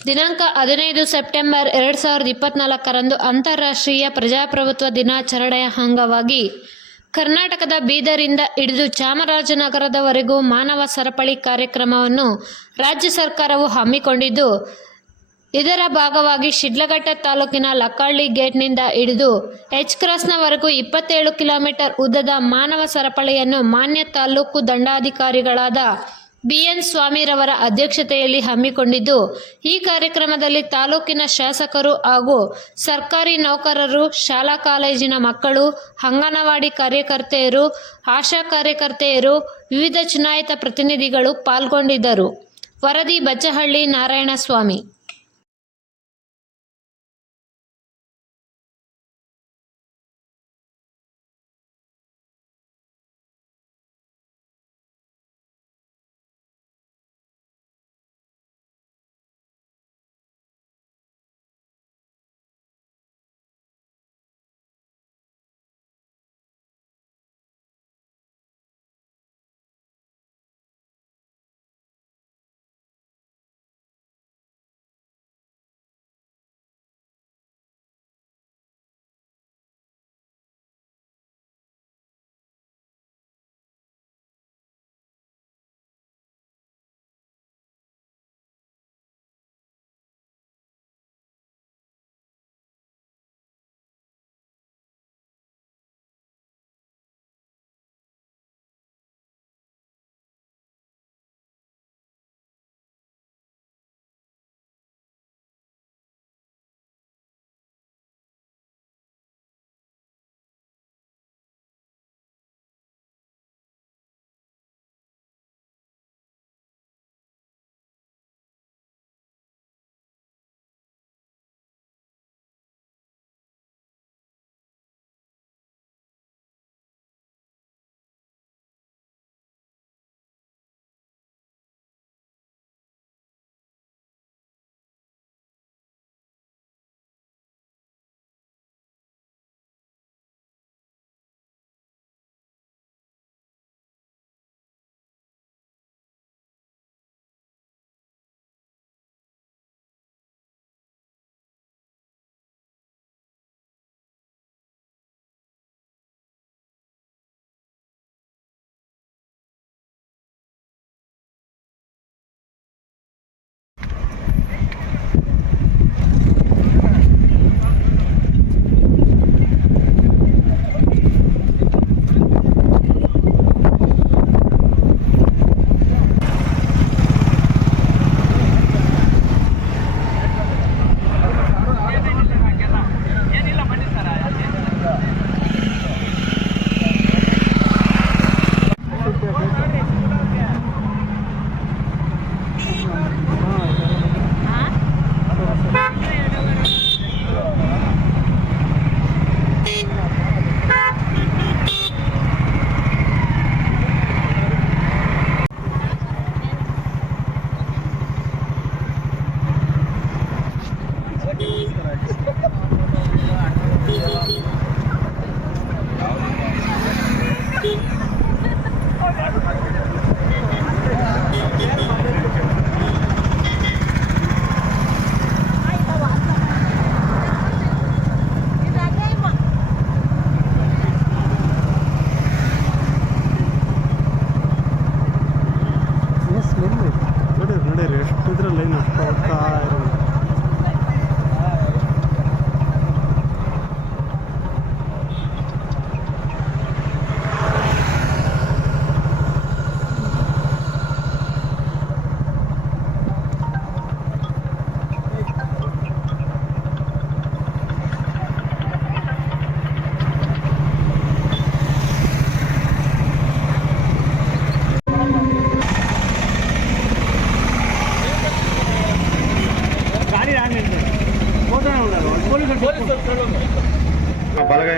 ದಿನಾಂಕ ಹದಿನೈದು ಸೆಪ್ಟೆಂಬರ್ ಎರಡು ಸಾವಿರದ ಇಪ್ಪತ್ನಾಲ್ಕರಂದು ಅಂತಾರಾಷ್ಟ್ರೀಯ ಪ್ರಜಾಪ್ರಭುತ್ವ ದಿನಾಚರಣೆಯ ಅಂಗವಾಗಿ ಕರ್ನಾಟಕದ ಬೀದರಿಂದ ಹಿಡಿದು ಚಾಮರಾಜನಗರದವರೆಗೂ ಮಾನವ ಸರಪಳಿ ಕಾರ್ಯಕ್ರಮವನ್ನು ರಾಜ್ಯ ಸರ್ಕಾರವು ಹಮ್ಮಿಕೊಂಡಿದ್ದು, ಇದರ ಭಾಗವಾಗಿ ಶಿಡ್ಲಘಟ್ಟ ತಾಲೂಕಿನ ಲಕ್ಕಳ್ಳಿ ಗೇಟ್ನಿಂದ ಹಿಡಿದು ಎಚ್ ಕ್ರಾಸ್ನವರೆಗೂ ಇಪ್ಪತ್ತೇಳು ಕಿಲೋಮೀಟರ್ ಉದ್ದದ ಮಾನವ ಸರಪಳಿಯನ್ನು ಮಾನ್ಯ ತಾಲೂಕು ದಂಡಾಧಿಕಾರಿಗಳಾದ ಬಿಎನ್ ಸ್ವಾಮಿರವರ ಅಧ್ಯಕ್ಷತೆಯಲ್ಲಿ ಹಮ್ಮಿಕೊಂಡಿದ್ದು, ಈ ಕಾರ್ಯಕ್ರಮದಲ್ಲಿ ತಾಲೂಕಿನ ಶಾಸಕರು ಹಾಗೂ ಸರ್ಕಾರಿ ನೌಕರರು, ಶಾಲಾ ಕಾಲೇಜಿನ ಮಕ್ಕಳು, ಅಂಗನವಾಡಿ ಕಾರ್ಯಕರ್ತೆಯರು, ಆಶಾ ಕಾರ್ಯಕರ್ತೆಯರು, ವಿವಿಧ ಚುನಾಯಿತ ಪ್ರತಿನಿಧಿಗಳು ಪಾಲ್ಗೊಂಡಿದ್ದರು. ವರದಿ ಬಚ್ಚಹಳ್ಳಿ ನಾರಾಯಣಸ್ವಾಮಿ.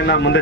ಬಲಗೈನ ಮುಂದೆ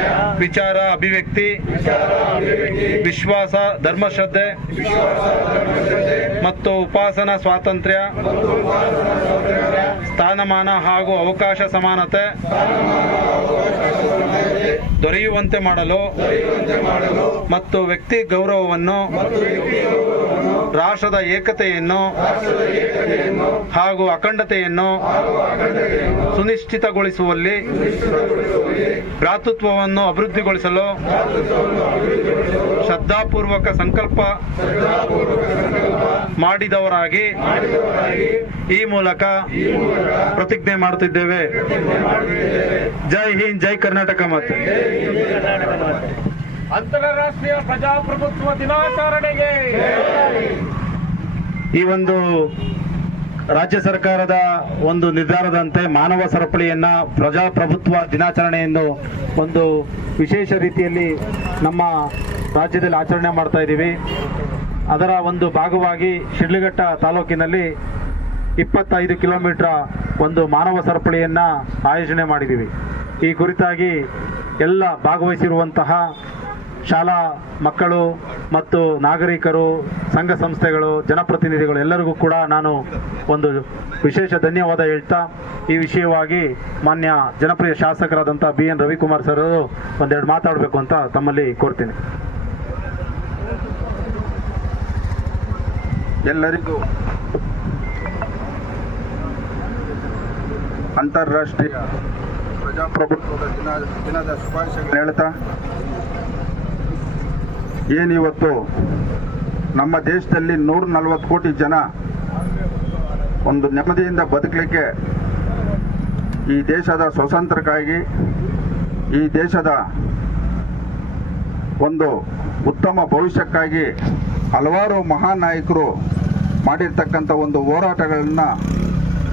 ವಿಚಾರ ಅಭಿವ್ಯಕ್ತಿ ವಿಶ್ವಾಸ ಧರ್ಮಶ್ರದ್ಧೆ ಮತ್ತು ಉಪಾಸನಾ ಸ್ವಾತಂತ್ರ್ಯ ಸ್ಥಾನಮಾನ ಹಾಗೂ ಅವಕಾಶ ಸಮಾನತೆ ದೊರೆಯುವಂತೆ ಮಾಡಲು ಮತ್ತು ವ್ಯಕ್ತಿ ಗೌರವವನ್ನು ರಾಷ್ಟ್ರದ ಏಕತೆಯನ್ನು ಹಾಗೂ ಅಖಂಡತೆಯನ್ನು ಸುನಿಶ್ಚಿತಗೊಳಿಸುವಲ್ಲಿ ಭ್ರಾತೃತ್ವವನ್ನು ಅಭಿವೃದ್ಧಿಗೊಳಿಸಲು ಶ್ರದ್ಧಾಪೂರ್ವಕ ಸಂಕಲ್ಪ ಮಾಡಿದವರಾಗಿ ಈ ಮೂಲಕ ಪ್ರತಿಜ್ಞೆ ಮಾಡುತ್ತಿದ್ದೇವೆ. ಜೈ ಹಿಂದ್, ಜೈ ಕರ್ನಾಟಕ ಮತ್ತು ಅಂತಾರಾಷ್ಟ್ರೀಯ ಪ್ರಜಾಪ್ರಭುತ್ವ ದಿನಾಚರಣೆಗೆ. ಈ ಒಂದು ರಾಜ್ಯ ಸರ್ಕಾರದ ಒಂದು ನಿರ್ಧಾರದಂತೆ ಮಾನವ ಸರಪಳಿಯನ್ನ ಪ್ರಜಾಪ್ರಭುತ್ವ ದಿನಾಚರಣೆಯನ್ನು ಒಂದು ವಿಶೇಷ ರೀತಿಯಲ್ಲಿ ನಮ್ಮ ರಾಜ್ಯದಲ್ಲಿ ಆಚರಣೆ ಮಾಡ್ತಾ ಇದ್ದೀವಿ. ಅದರ ಒಂದು ಭಾಗವಾಗಿ ಶಿಡ್ಲಘಟ್ಟ ತಾಲೂಕಿನಲ್ಲಿ ಇಪ್ಪತ್ತೈದು ಕಿಲೋಮೀಟರ್ ಒಂದು ಮಾನವ ಸರಪಳಿಯನ್ನು ಆಯೋಜನೆ ಮಾಡಿದ್ದೀವಿ. ಈ ಕುರಿತಾಗಿ ಎಲ್ಲ ಭಾಗವಹಿಸಿರುವಂತಹ ಶಾಲಾ ಮಕ್ಕಳು ಮತ್ತು ನಾಗರಿಕರು ಸಂಘ ಸಂಸ್ಥೆಗಳು ಜನಪ್ರತಿನಿಧಿಗಳು ಎಲ್ಲರಿಗೂ ಕೂಡ ನಾನು ಒಂದು ವಿಶೇಷ ಧನ್ಯವಾದ ಹೇಳ್ತಾ ಈ ವಿಷಯವಾಗಿ ಮಾನ್ಯ ಜನಪ್ರಿಯ ಶಾಸಕರಾದಂಥ ಬಿ ಎನ್ ರವಿಕುಮಾರ್ ಸರ್ ಅವರು ಒಂದೆರಡು ಮಾತಾಡಬೇಕು ಅಂತ ತಮ್ಮಲ್ಲಿ ಕೋರ್ತೀನಿ. ಎಲ್ಲರಿಗೂ ಅಂತಾರಾಷ್ಟ್ರೀಯ ಪ್ರಜಾಪ್ರಭುತ್ವದ ದಿನ ದಿನದ ಶುಭಾಶಯಗಳು. ಹೇಳ್ತಾ. ಏನಿವತ್ತು ನಮ್ಮ ದೇಶದಲ್ಲಿ ನೂರ ನಲವತ್ತು ಕೋಟಿ ಜನ ಒಂದು ನೆಮ್ಮದಿಯಿಂದ ಬದುಕಲಿಕ್ಕೆ ಈ ದೇಶದ ಸ್ವಾತಂತ್ರ್ಯಕ್ಕಾಗಿ ಈ ದೇಶದ ಒಂದು ಉತ್ತಮ ಭವಿಷ್ಯಕ್ಕಾಗಿ ಹಲವಾರು ಮಹಾನ್ ನಾಯಕರು ಮಾಡಿರ್ತಕ್ಕಂಥ ಒಂದು ಹೋರಾಟಗಳನ್ನು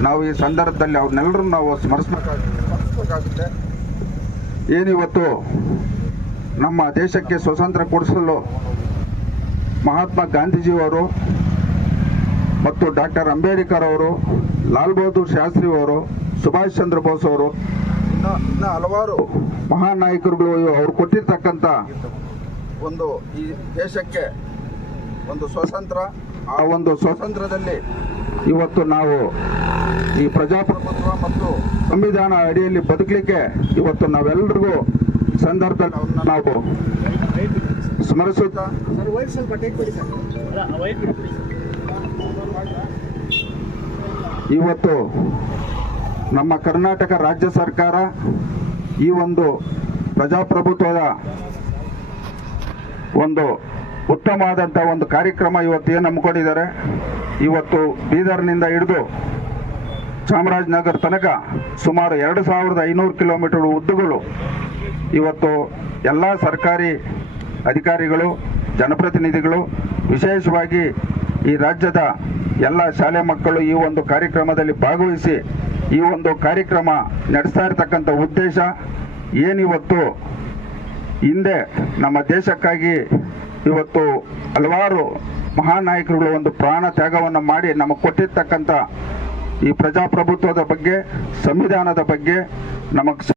ನಾವು ಈ ಸಂದರ್ಭದಲ್ಲಿ ಅವ್ರನ್ನೆಲ್ಲರೂ ನಾವು ಸ್ಮರಿಸಬೇಕಾಗುತ್ತೆ ಏನಿವತ್ತು ನಮ್ಮ ದೇಶಕ್ಕೆ ಸ್ವಾತಂತ್ರ್ಯ ಕೊಡಿಸಲು ಮಹಾತ್ಮ ಗಾಂಧೀಜಿಯವರು ಮತ್ತು ಡಾಕ್ಟರ್ ಅಂಬೇಡ್ಕರ್ ಅವರು ಲಾಲ್ ಬಹದ್ದೂರ್ ಶಾಸ್ತ್ರಿ ಅವರು ಸುಭಾಷ್ ಚಂದ್ರ ಬೋಸ್ ಅವರು ಇನ್ನು ಇನ್ನು ಹಲವಾರು ಮಹಾನ್ ನಾಯಕರುಗಳು ಅವರು ಕೊಟ್ಟಿರ್ತಕ್ಕಂಥ ಒಂದು ಈ ದೇಶಕ್ಕೆ ಒಂದು ಸ್ವಾತಂತ್ರ್ಯ. ಆ ಒಂದು ಸ್ವಾತಂತ್ರ್ಯದಲ್ಲಿ ಇವತ್ತು ನಾವು ಈ ಪ್ರಜಾಪ್ರಭುತ್ವ ಮತ್ತು ಸಂವಿಧಾನ ಅಡಿಯಲ್ಲಿ ಬದುಕಲಿಕ್ಕೆ ಇವತ್ತು ನಾವೆಲ್ಲರಿಗೂ ಸಂದರ್ಭದಲ್ಲಿ ಅವ್ರನ್ನ ನಾವು ಸ್ಮರಿಸುತ್ತಾ ಇವತ್ತು ನಮ್ಮ ಕರ್ನಾಟಕ ರಾಜ್ಯ ಸರ್ಕಾರ ಈ ಒಂದು ಪ್ರಜಾಪ್ರಭುತ್ವದ ಒಂದು ಉತ್ತಮವಾದಂಥ ಒಂದು ಕಾರ್ಯಕ್ರಮ ಇವತ್ತು ಏನು ಹಮ್ಮಿಕೊಂಡಿದ್ದಾರೆ ಇವತ್ತು ಬೀದರ್ನಿಂದ ಹಿಡಿದು ಚಾಮರಾಜನಗರ ತನಕ ಸುಮಾರು ಎರಡು ಸಾವಿರದ ಐನೂರು ಕಿಲೋಮೀಟರ್ ಉದ್ದಗಳು ಇವತ್ತು ಎಲ್ಲ ಸರ್ಕಾರಿ ಅಧಿಕಾರಿಗಳು, ಜನಪ್ರತಿನಿಧಿಗಳು, ವಿಶೇಷವಾಗಿ ಈ ರಾಜ್ಯದ ಎಲ್ಲ ಶಾಲೆ ಮಕ್ಕಳು ಈ ಒಂದು ಕಾರ್ಯಕ್ರಮದಲ್ಲಿ ಭಾಗವಹಿಸಿ ಈ ಒಂದು ಕಾರ್ಯಕ್ರಮ ನಡೆಸ್ತಾ ಇರತಕ್ಕಂಥ ಉದ್ದೇಶ ಏನಿವತ್ತು ಹಿಂದೆ ನಮ್ಮ ದೇಶಕ್ಕಾಗಿ ಇವತ್ತು ಹಲವಾರು ಮಹಾನ್ ನಾಯಕರುಗಳು ಒಂದು ಪ್ರಾಣ ತ್ಯಾಗವನ್ನು ಮಾಡಿ ನಮಗೆ ಕೊಟ್ಟಿರ್ತಕ್ಕಂಥ ಈ ಪ್ರಜಾಪ್ರಭುತ್ವದ ಬಗ್ಗೆ, ಸಂವಿಧಾನದ ಬಗ್ಗೆ ನಮಗೆ